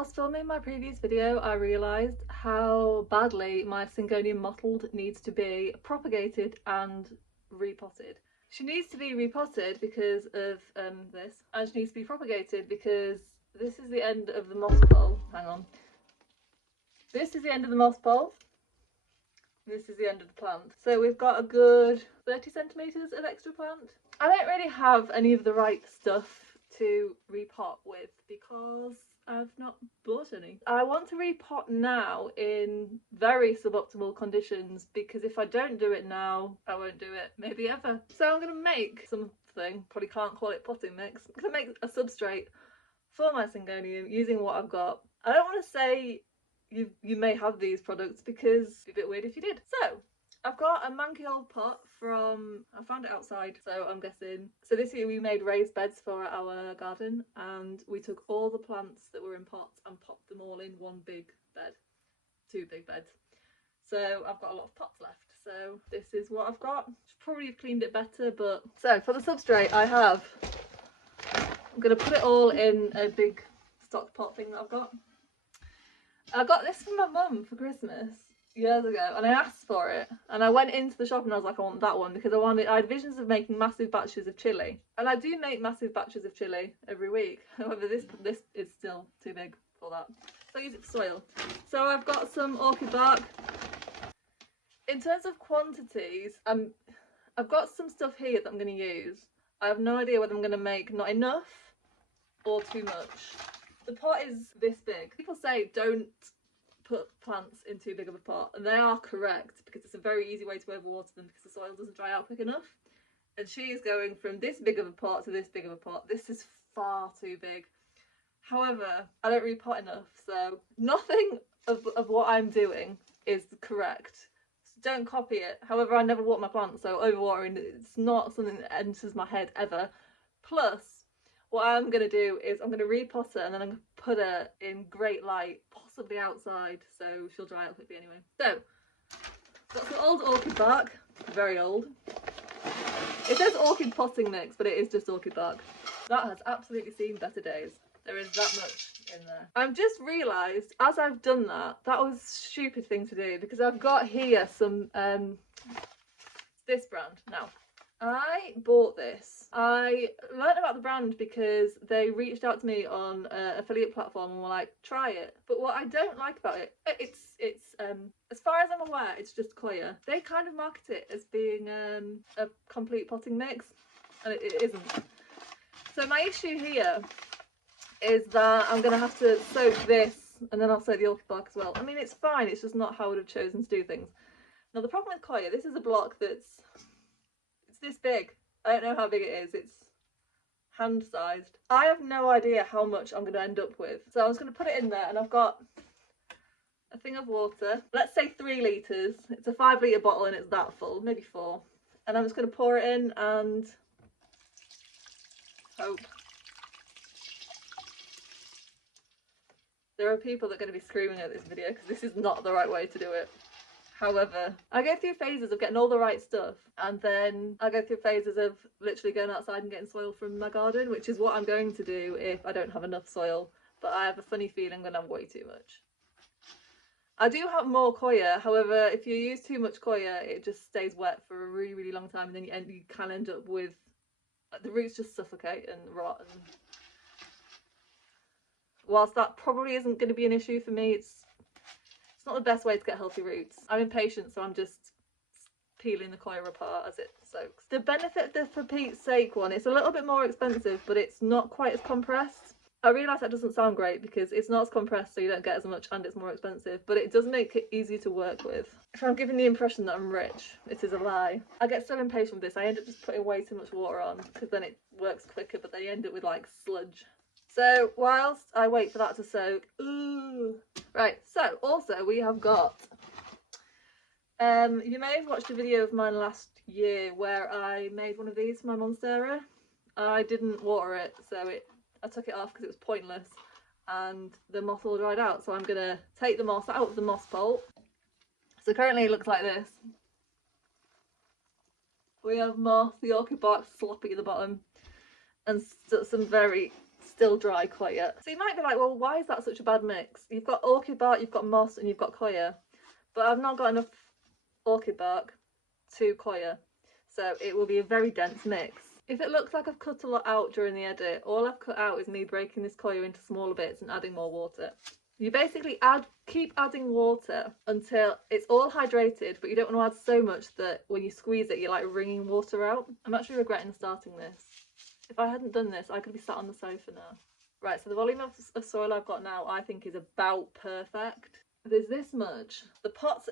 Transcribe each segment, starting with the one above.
Whilst filming my previous video, I realised how badly my Syngonium Mottled needs to be propagated and repotted. She needs to be repotted because of this, and she needs to be propagated because this is the end of the moss pole. Hang on. This is the end of the moss pole. This is the end of the plant. So we've got a good 30 centimetres of extra plant. I don't really have any of the right stuff to repot with because I've not bought any. I want to repot now in very suboptimal conditions because if I don't do it now, I won't do it maybe ever. So I'm going to make something, probably can't call it potting mix. I'm going to make a substrate for my Syngonium using what I've got. I don't want to say you may have these products because it'd be a bit weird if you did. So I've got a manky old pot from, I found it outside, so I'm guessing. So this year we made raised beds for our garden and we took all the plants that were in pots and popped them all in one big bed, 2 big beds. So I've got a lot of pots left. So this is what I've got. Should probably have cleaned it better, but. So for the substrate I'm gonna put it all in a big stock pot thing that I've got. I got this from my mum for Christmas years ago and I asked for it and I went into the shop and I was like, I want that one because I had visions of making massive batches of chilli, and I do make massive batches of chilli every week. However, this is still too big for that, so I use it for soil. So I've got some orchid bark. In terms of quantities, I've got some stuff here that I'm going to use. I have no idea whether I'm going to make not enough or too much. The pot is this big. People say don't put plants in too big of a pot, and they are correct because it's a very easy way to overwater them because the soil doesn't dry out quick enough. And she is going from this big of a pot to this big of a pot. This is far too big. However, I don't repot enough, so nothing of what I'm doing is correct. So don't copy it. However, I never water my plants, so overwatering, it's not something that enters my head ever. Plus, what I'm going to do is I'm going to repot her and then I'm going to put her in great light, possibly outside, so she'll dry out quickly anyway. So, got some old orchid bark, very old. It says orchid potting mix, but it is just orchid bark. That has absolutely seen better days. There is that much in there. I've just realised, as I've done that, that was a stupid thing to do because I've got here some, this brand now. I bought this. I learned about the brand because they reached out to me on an affiliate platform and were like, try it. But what I don't like about it, it's as far as I'm aware, it's just Koya. They kind of market it as being a complete potting mix, and it isn't. So my issue here is that I'm going to have to soak this and then I'll soak the orchid bark as well. I mean, it's fine, it's just not how I would have chosen to do things. Now the problem with Koya, this is a block that's this big. I don't know how big it is. It's hand sized. I have no idea how much I'm going to end up with. So I'm just going to put it in there and I've got a thing of water. Let's say 3 litres. It's a 5 litre bottle and it's that full, maybe 4. And I'm just going to pour it in and hope. There are people that are going to be screaming at this video because this is not the right way to do it. However, I go through phases of getting all the right stuff and then I go through phases of literally going outside and getting soil from my garden, which is what I'm going to do if I don't have enough soil, but I have a funny feeling I'm going to have way too much. I do have more Koya, however, if you use too much Koya, it just stays wet for a really, really long time and then you can end up with, the roots just suffocate and rot. And whilst that probably isn't going to be an issue for me, it's not the best way to get healthy roots. I'm impatient, so I'm just peeling the Koya apart as it soaks. The benefit of the For Pete's Sake one, it's a little bit more expensive, but it's not quite as compressed. I realise that doesn't sound great because it's not as compressed, so you don't get as much and it's more expensive, but it does make it easier to work with. If I'm giving the impression that I'm rich, it is a lie. I get so impatient with this, I end up just putting way too much water on because then it works quicker, but then you end up with like sludge. So whilst I wait for that to soak, right, so also we have got, you may have watched a video of mine last year where I made one of these for my Monstera. I didn't water it, so I took it off because it was pointless and the moss all dried out. So I'm going to take the moss out of the moss pulp. So currently it looks like this. We have moss, the orchid bark sloppy at the bottom, and some very still dry coir. So you might be like, well, why is that such a bad mix? You've got orchid bark, you've got moss, and you've got coir, but I've not got enough orchid bark to coir, so it will be a very dense mix. If it looks like I've cut a lot out during the edit, all I've cut out is me breaking this coir into smaller bits and adding more water. You basically keep adding water until it's all hydrated, but you don't want to add so much that when you squeeze it, you're like wringing water out. I'm actually regretting starting this. If I hadn't done this, I could be sat on the sofa now. Right, so the volume of soil I've got now, I think, is about perfect. There's this much. The pot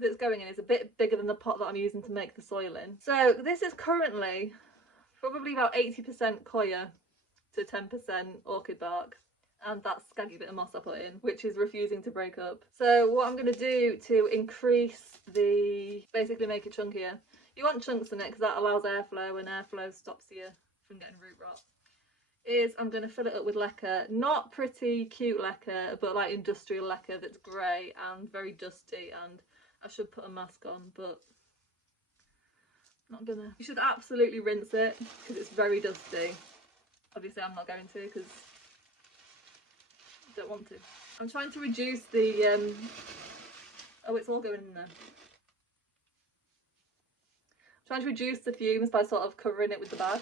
that's going in is a bit bigger than the pot that I'm using to make the soil in. So this is currently probably about 80% coir to 10% orchid bark, and that scaggy bit of moss I put in, which is refusing to break up. So what I'm going to do to increase basically make it chunkier, you want chunks in it because that allows airflow, and airflow stops you from getting root rot, is I'm going to fill it up with leca. Not pretty cute leca, but like industrial leca that's grey and very dusty, and I should put a mask on, but not gonna. You should absolutely rinse it because it's very dusty. Obviously I'm not going to because I don't want to. I'm trying to reduce the oh, it's all going in there. I'm trying to reduce the fumes by sort of covering it with the bag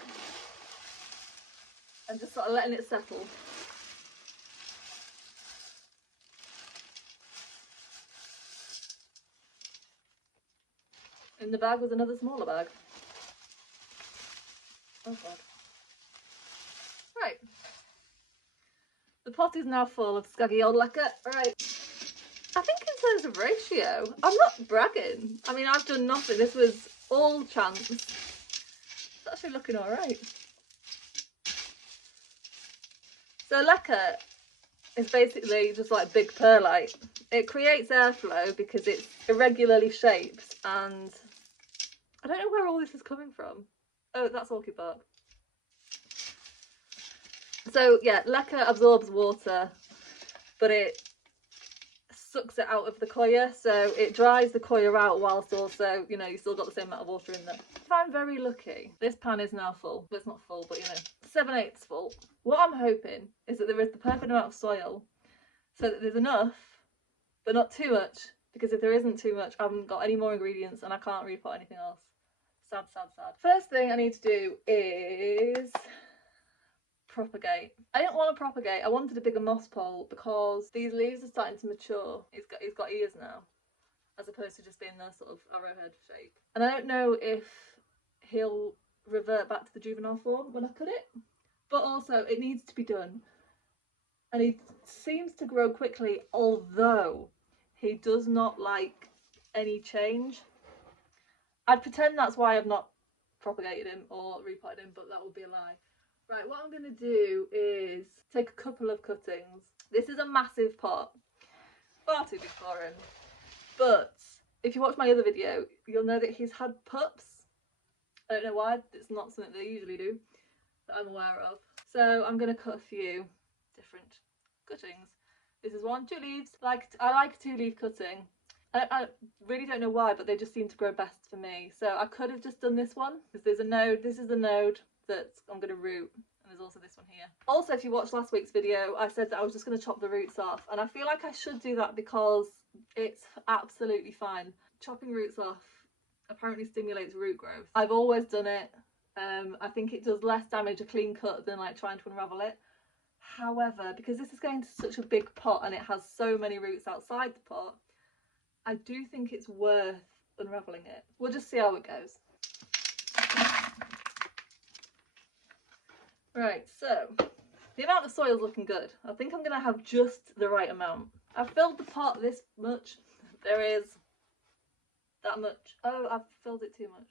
and just sort of letting it settle. In the bag was another smaller bag. Oh god. Right. The pot is now full of scaggy old leca. Right. I think in terms of ratio, I'm not bragging. I mean, I've done nothing. This was all chance. It's actually looking alright. So leca is basically just like big perlite. It creates airflow because it's irregularly shaped, and I don't know where all this is coming from. Oh, that's orchid bark. So yeah, leca absorbs water, but it sucks it out of the coir, so it dries the coir out whilst also, you know, you still got the same amount of water in there. If I'm very lucky, this pan is now full. Well, it's not full, but you know, 7/8 full. What I'm hoping is that there is the perfect amount of soil so that there's enough, but not too much, because if there isn't too much, I haven't got any more ingredients and I can't repot anything else. Sad, sad, sad. First thing I need to do is propagate. I didn't want to propagate, I wanted a bigger moss pole because these leaves are starting to mature. He's got ears now, as opposed to just being the sort of arrowhead shape. And I don't know if he'll revert back to the juvenile form when I cut it, but also it needs to be done. And he seems to grow quickly, although he does not like any change. I'd pretend that's why I've not propagated him or repotted him, but that would be a lie. Right, what I'm going to do is take a couple of cuttings. This is a massive pot, far too big for him. But if you watch my other video, you'll know that he's had pups. I don't know why, it's not something they usually do that I'm aware of. So I'm going to cut a few different cuttings. This is 1, 2 leaves. I like 2-leaf cutting. I really don't know why, but they just seem to grow best for me. So I could have just done this one because there's a node. This is the node that I'm going to root, and there's also this one here. Also, if you watched last week's video, I said that I was just going to chop the roots off, and I feel like I should do that because it's absolutely fine. Chopping roots off apparently stimulates root growth. I've always done it. I think it does less damage a clean cut than like trying to unravel it. However, because this is going to such a big pot and it has so many roots outside the pot, I do think it's worth unravelling it. We'll just see how it goes. Right, so the amount of soil is looking good. I think I'm going to have just the right amount. I've filled the pot this much. There is that much. Oh, I've filled it too much.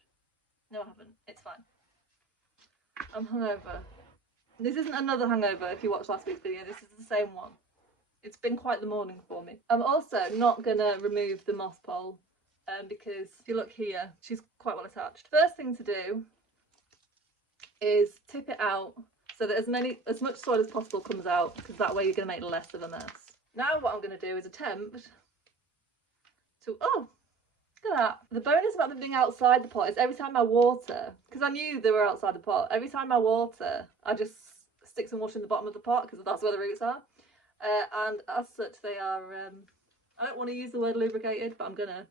No, I haven't. It's fine. I'm hungover. This isn't another hangover if you watched last week's video. This is the same one. It's been quite the morning for me. I'm also not going to remove the moss pole because if you look here, she's quite well attached. First thing to do is tip it out so that as much soil as possible comes out, because that way you're going to make less of a mess. Now what I'm going to do is attempt to, oh, look at that. The bonus about them being outside the pot is every time I water, because I knew they were outside the pot, every time I water, I just stick some water in the bottom of the pot because that's where the roots are. And as such, they are, I don't want to use the word lubricated, but I'm gonna.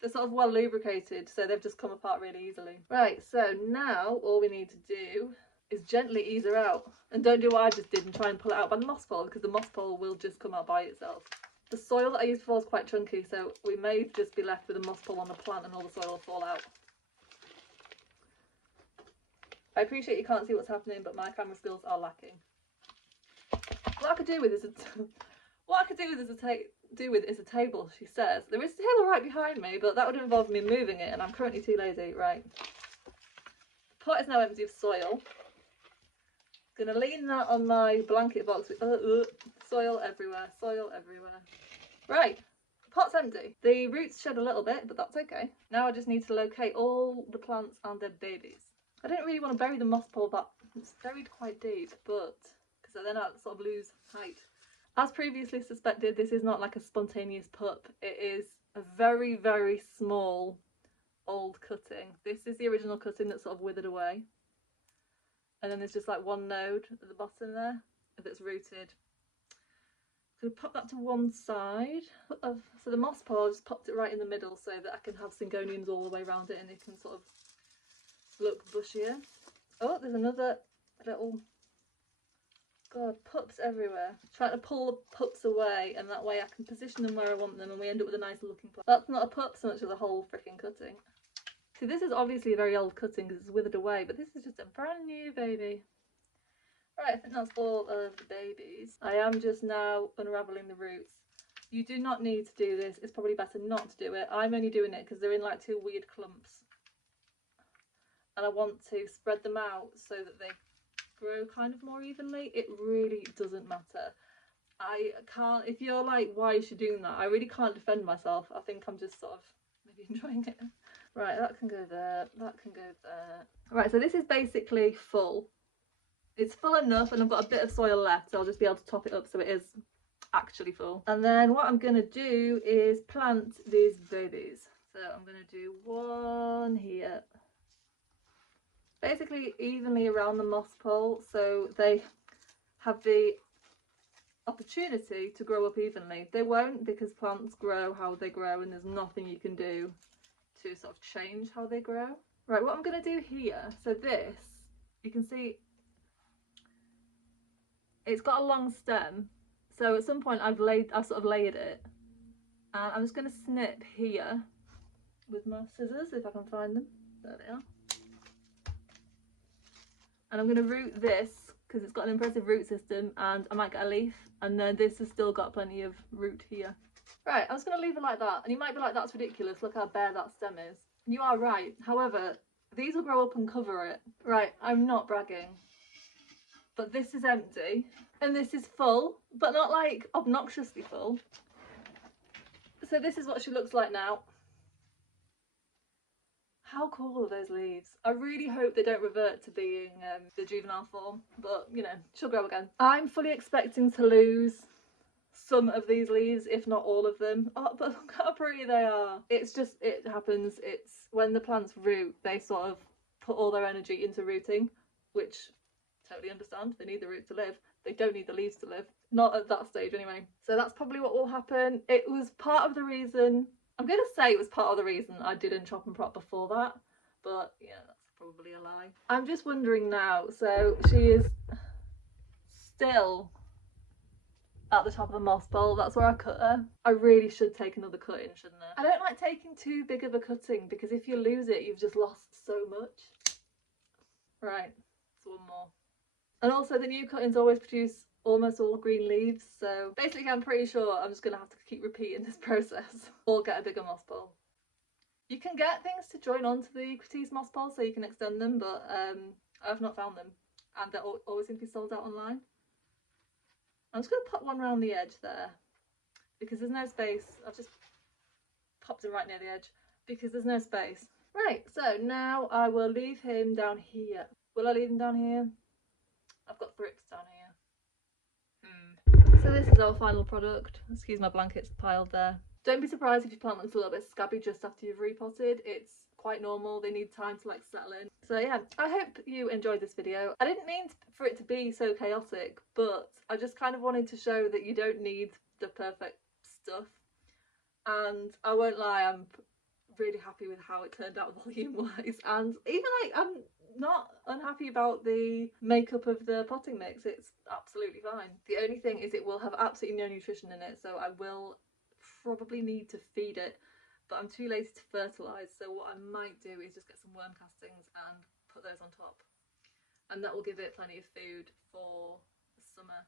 They're sort of well lubricated, so they've just come apart really easily. Right, so now all we need to do is gently ease her out. And don't do what I just did and try and pull it out by the moss pole, because the moss pole will just come out by itself. The soil that I used before is quite chunky, so we may just be left with a moss pole on the plant and all the soil will fall out. I appreciate you can't see what's happening, but my camera skills are lacking. What I could do with is a table, she says. There is a table right behind me, but that would involve me moving it, and I'm currently too lazy. Right. The pot is now empty of soil. I'm gonna lean that on my blanket box with soil everywhere, soil everywhere. Right, the pot's empty. The roots shed a little bit, but that's okay. Now I just need to locate all the plants and their babies. I don't really want to bury the moss pole, but it's buried quite deep, but because then I'll sort of lose height. As previously suspected, this is not like a spontaneous pup. It is a very, very small old cutting. This is the original cutting that's sort of withered away. And then there's just like one node at the bottom there that's rooted. I'm going to pop that to one side. So the moss pole, I just popped it right in the middle so that I can have syngoniums all the way around it and it can sort of look bushier. Oh, there's another little... God, pups everywhere. Trying to pull the pups away, and that way I can position them where I want them and we end up with a nice looking pup. That's not a pup so much as a whole freaking cutting. See, this is obviously a very old cutting because it's withered away, but this is just a brand new baby. Right, I think that's all of the babies. I am just now unravelling the roots. You do not need to do this. It's probably better not to do it. I'm only doing it because they're in like two weird clumps. And I want to spread them out so that they grow kind of more evenly. It really doesn't matter. I can't, if you're like, why is she doing that? I really can't defend myself. I think I'm just sort of maybe enjoying it. Right, that can go there, that can go there. Right, so this is basically full. It's full enough and I've got a bit of soil left, so I'll just be able to top it up so it is actually full. And then what I'm going to do is plant these babies. So I'm going to do one here. Basically evenly around the moss pole so they have the opportunity to grow up evenly. They won't, because plants grow how they grow and there's nothing you can do to sort of change how they grow. Right, what I'm going to do here, so this, you can see it's got a long stem, so at some point I've sort of layered it, and I'm just going to snip here with my scissors if I can find them. There they are. And I'm going to root this because it's got an impressive root system and I might get a leaf, and then this has still got plenty of root here. Right, I'm just going to leave it like that, and you might be like, that's ridiculous, look how bare that stem is. And you are right, however, these will grow up and cover it. Right, I'm not bragging, but this is empty and this is full, but not like obnoxiously full. So this is what she looks like now. How cool are those leaves? I really hope they don't revert to being the juvenile form, but you know, she'll grow again. I'm fully expecting to lose some of these leaves, if not all of them. Oh, but look how pretty they are. It's just, it happens. It's when the plants root, they sort of put all their energy into rooting, which I totally understand. They need the root to live. They don't need the leaves to live. Not at that stage anyway. So that's probably what will happen. It was part of the reason, I'm going to say it was part of the reason I didn't chop and prop before that, but yeah, that's probably a lie. I'm just wondering now, so she is still at the top of the moss bowl, that's where I cut her. I really should take another cutting, shouldn't I? I don't like taking too big of a cutting because if you lose it, you've just lost so much. Right, so one more. And also the new cuttings always produce almost all green leaves, so basically I'm pretty sure I'm just going to have to keep repeating this process or get a bigger moss bowl. You can get things to join onto the Critique moss bowl so you can extend them, but I've not found them and they're always seem to be sold out online. I'm just going to put one around the edge there because there's no space. I've just popped him right near the edge because there's no space. Right, so now I will leave him down here. Will I leave him down here? I've got thrips down here. So this is our final product. Excuse my blankets piled there. Don't be surprised if your plant looks a little bit scabby just after you've repotted. It's quite normal. They need time to like settle in. So yeah, I hope you enjoyed this video. I didn't mean for it to be so chaotic, but I just kind of wanted to show that you don't need the perfect stuff. And I won't lie, I'm really happy with how it turned out volume wise, and even like I'm not unhappy about the makeup of the potting mix. It's absolutely fine. The only thing is it will have absolutely no nutrition in it, so I will probably need to feed it, but I'm too lazy to fertilise, so what I might do is just get some worm castings and put those on top, and that will give it plenty of food for the summer.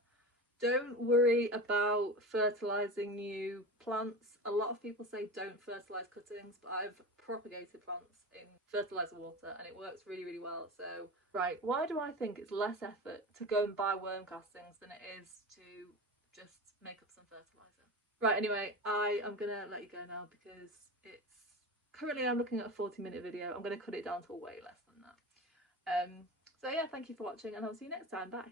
Don't worry about fertilising new plants. A lot of people say don't fertilise cuttings, but I've propagated plants in fertiliser water and it works really, really well. So, right, why do I think it's less effort to go and buy worm castings than it is to just make up some fertiliser? Right, anyway, I am going to let you go now because it's currently I'm looking at a 40-minute video. I'm going to cut it down to way less than that. So yeah, thank you for watching and I'll see you next time. Bye.